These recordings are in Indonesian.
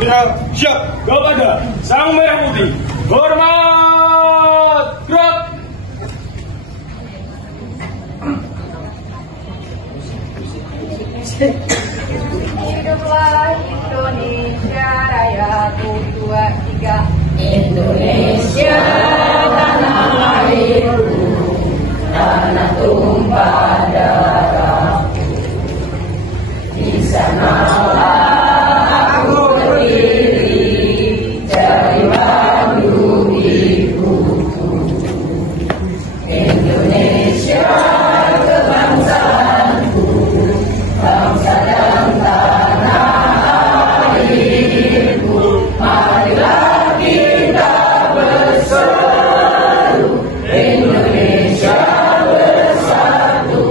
Upacara siap kepada Sang Merah Putih. Hormat, gerak. Hiduplah Indonesia Raya, 1, 2, 3. Indonesia tanah airku, tanah tumpah darahku. Di sanalah aku berdiri, dari Bandung ibuku. Indonesia kebangsaanku, bangsa dan tanah airku. Marilah kita berseru, Indonesia bersatu.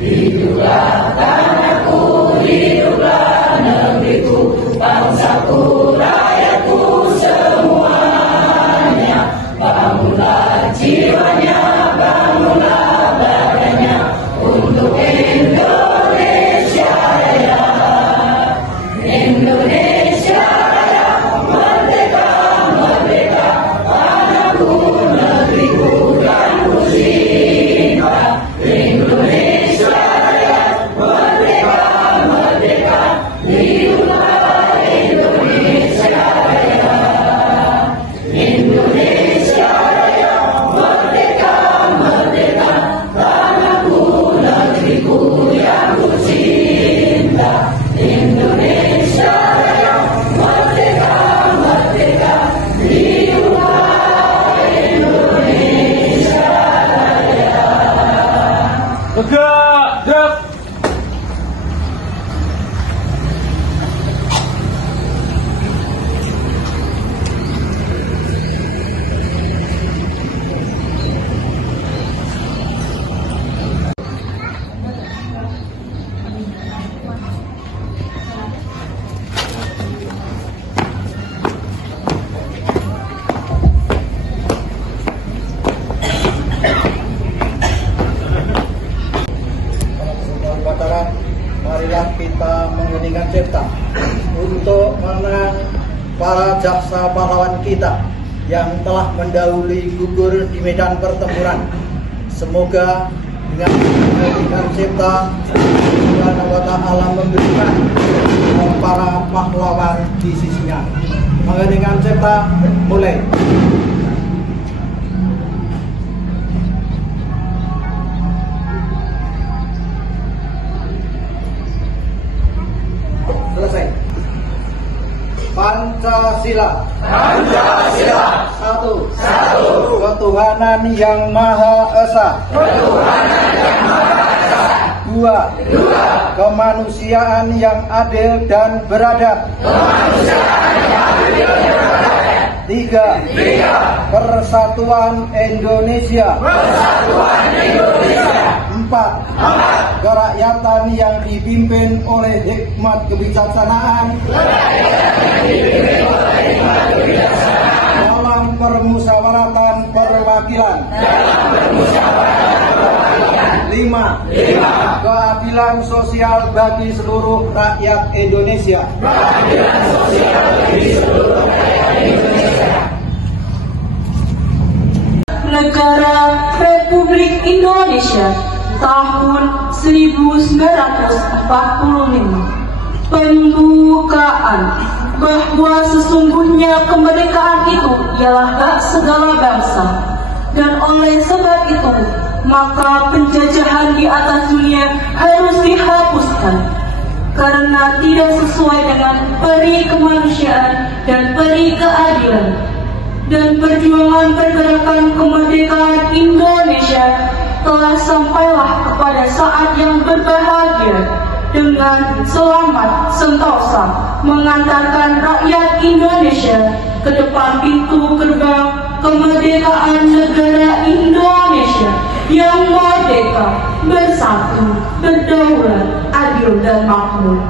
Hiduplah tanahku, hiduplah negeriku, bangsaku, rakyatku semuanya. Bangunlah jiwanya, bangunlah badannya untuk Indonesia Raya. Indonesia Raya, merdeka, merdeka, tanahku, negeriku yang ku cinta. Indonesia Raya, merdeka, merdeka, hiduplah Indonesia Raya. Indonesia Raya, merdeka, merdeka, tanahku, negeriku yang ku cinta. Indonesia Raya, merdeka, merdeka, hiduplah Indonesia Raya. Tegak, gerak. Upacara, marilah kita mengheningkan cipta untuk mengenang para jaksa pahlawan kita yang telah mendahului gugur di medan pertempuran. Semoga dengan mengheningkan cipta, Subhanahu wa ta'ala memberikan para pahlawan di sisinya. Mengheningkan cipta, mulai. Selesai. Pancasila. Pancasila. Satu. Satu. Ketuhanan yang Maha Esa. Ketuhanan yang Maha Esa. Dua. Dua. Kemanusiaan yang adil dan beradab. Kemanusiaan yang adil dan beradab. Tiga. Tiga. Persatuan Indonesia. Persatuan Indonesia. Empat. Empat. Kerakyatan yang dipimpin oleh hikmat kebijaksanaan. Kerakyatan yang dipimpin oleh hikmat kebijaksanaan. Dalam permusyawaratan perwakilan. Dalam permusyawaratan perwakilan. Lima. Lima. Keadilan sosial bagi seluruh rakyat Indonesia. Keadilan sosial bagi seluruh rakyat Indonesia. Negara Republik Indonesia tahun 1945. Pembukaan bahwa sesungguhnya kemerdekaan itu ialah hak segala bangsa, dan oleh sebab itu maka penjajahan di atas dunia harus dihapuskan karena tidak sesuai dengan peri kemanusiaan dan peri keadilan. Dan perjuangan pergerakan kemerdekaan Indonesia telah sampailah kepada saat yang berbahagia dengan selamat sentosa mengantarkan rakyat Indonesia ke depan pintu gerbang kemerdekaan negara Indonesia yang merdeka, bersatu, berdaulat, adil dan makmur.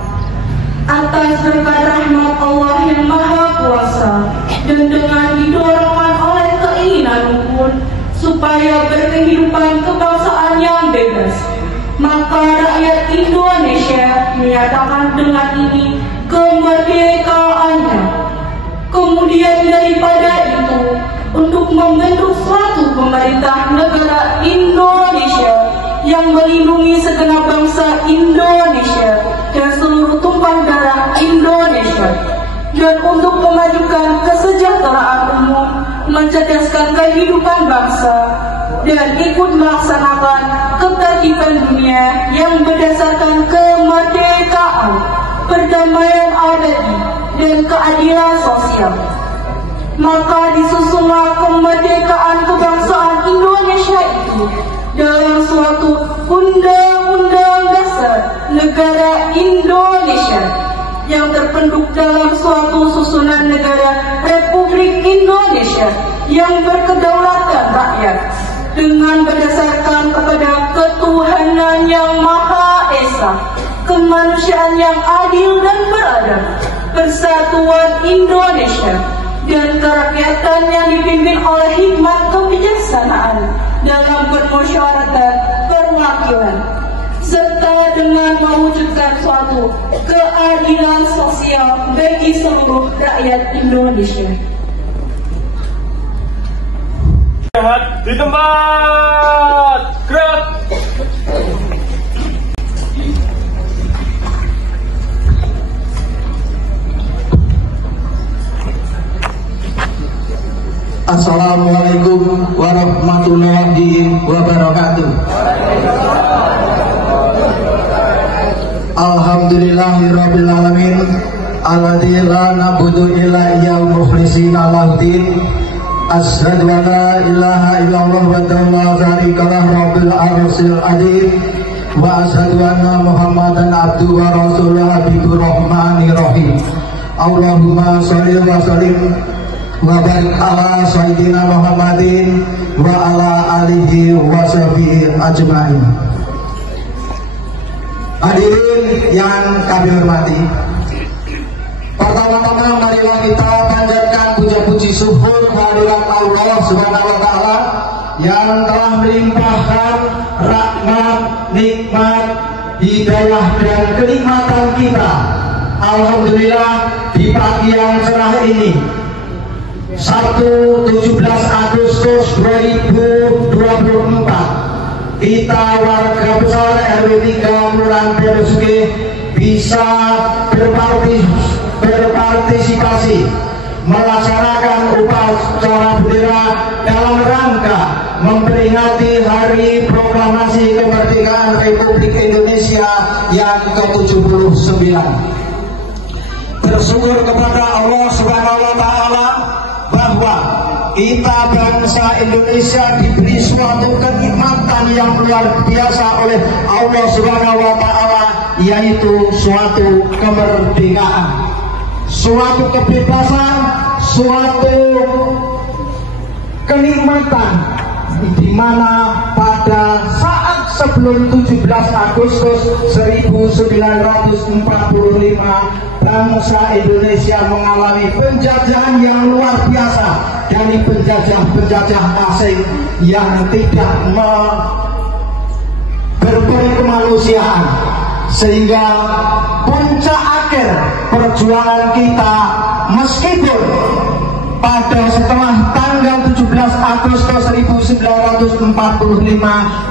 Atas berkat rahmat Allah yang Maha Kuasa dan dengan didorongkan oleh keinginan pun supaya berkehidupan kebangsaan yang bebas, maka rakyat Indonesia menyatakan dengan ini kemerdekaan Kemudian daripada itu, untuk membentuk suatu pemerintah negara Indonesia yang melindungi segenap bangsa Indonesia dan seluruh tumpah darah Indonesia, dan untuk memajukan kesejahteraan umum, mencerdaskan kehidupan bangsa, dan ikut melaksanakan ketertiban dunia yang berdasarkan kemerdekaan, perdamaian abadi, dan keadilan sosial. Maka disusunlah kemerdekaan kebangsaan Indonesia itu dalam suatu Undang-Undang Dasar Negara Indonesia yang terpenduk dalam suatu susunan negara Republik Indonesia yang berkedaulatan rakyat dengan berdasarkan kepada ketuhanan yang Maha Esa, kemanusiaan yang adil dan beradab, persatuan Indonesia, dan kerakyatan yang dipimpin oleh hikmat kebijaksanaan dalam permusyawaratan perwakilan, serta dengan mewujudkan suatu keadilan sosial bagi seluruh rakyat Indonesia. Di tempat, gerak. Assalamualaikum warahmatullahi wabarakatuh. Alhamdulillahirabbil alamin, alladzi la na'budu illa iyyahu mukhlishina lahuddin. Asyhadu an la ilaha illallah wahdahu la syarika lahu rabbil arsyil azim, wa asyhadu anna Muhammadan abduhu wa rasuluhu habibur rahmanir rahim. Allahumma shalli wa sallim wa barik ala sayyidina Muhammadin wa ala alihi wa sahbihi ajma'in. Hadirin yang kami hormati, pertama-tama marilah kita panjatkan puja-puji syukur kehadirat Allah Subhanahu wa taala yang telah melimpahkan rahmat, nikmat, hidayah dan kenikmatan kita. Alhamdulillah di pagi yang cerah ini, Sabtu 17 Agustus 2024, kita warga besar RW 3 Kelurahan Berusuke bisa berpartisipasi melaksanakan upacara bendera dalam rangka memperingati Hari Proklamasi Kemerdekaan Republik Indonesia yang ke-79. Bersyukur kepada Allah Subhanahu wa taala bahwa kita bangsa Indonesia diberi suatu kenikmatan yang luar biasa oleh Allah Subhanahu wa taala, yaitu suatu kemerdekaan, suatu kebebasan, suatu kenikmatan, di mana pada saat sebelum 17 Agustus 1945 bangsa Indonesia mengalami penjajahan yang luar biasa dari penjajah-penjajah asing yang tidak berberi kemanusiaan, sehingga puncak akhir perjuangan kita, meskipun pada setelah tanggal 17 Agustus 1945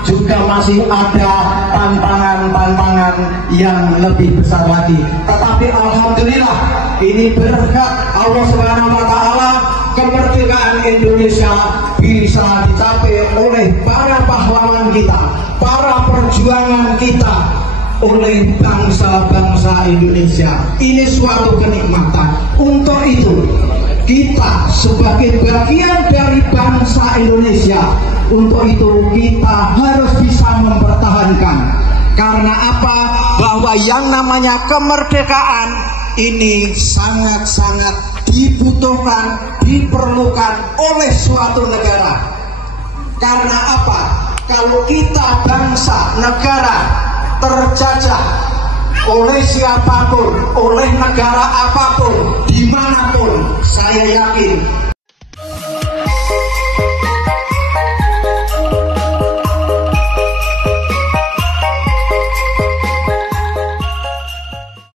juga masih ada tantangan-tantangan yang lebih besar lagi, tetapi alhamdulillah ini berkat Allah Subhanahu wa taala, kemerdekaan Indonesia bisa dicapai oleh para pahlawan kita, para perjuangan kita, oleh bangsa-bangsa Indonesia. Ini suatu kenikmatan. Untuk itu kita sebagai bagian dari bangsa Indonesia, untuk itu kita harus bisa mempertahankan. Karena apa? Bahwa yang namanya kemerdekaan ini sangat-sangat dibutuhkan, diperlukan oleh suatu negara. Karena apa? Kalau kita bangsa, negara terjajah oleh siapapun, oleh negara apapun, dimanapun, saya yakin